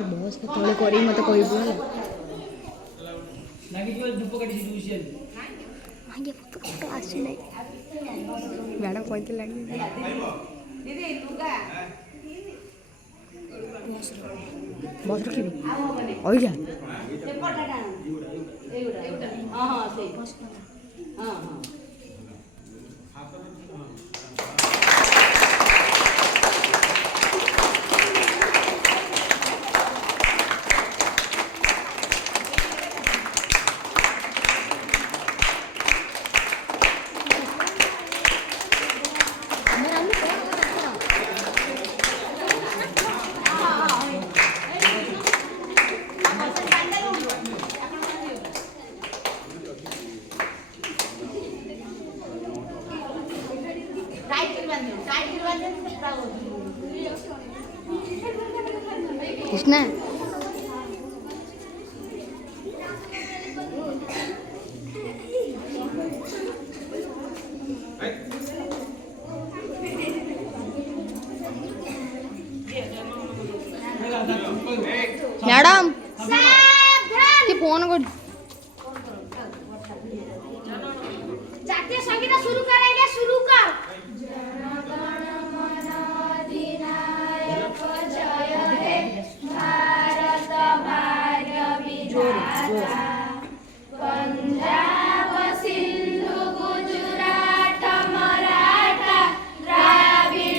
boss का तोड़े कोरी मत कोई बोला नाकी जो दुप्पो कटी ट्यूशन आगे तो क्लास नहीं मैडम कोई तो लगी दीदी लुगा बॉस रखी ओई जा हां हां सही हां हां कृष्णा मैडम फोन कर जातीय संगीत शुरू करे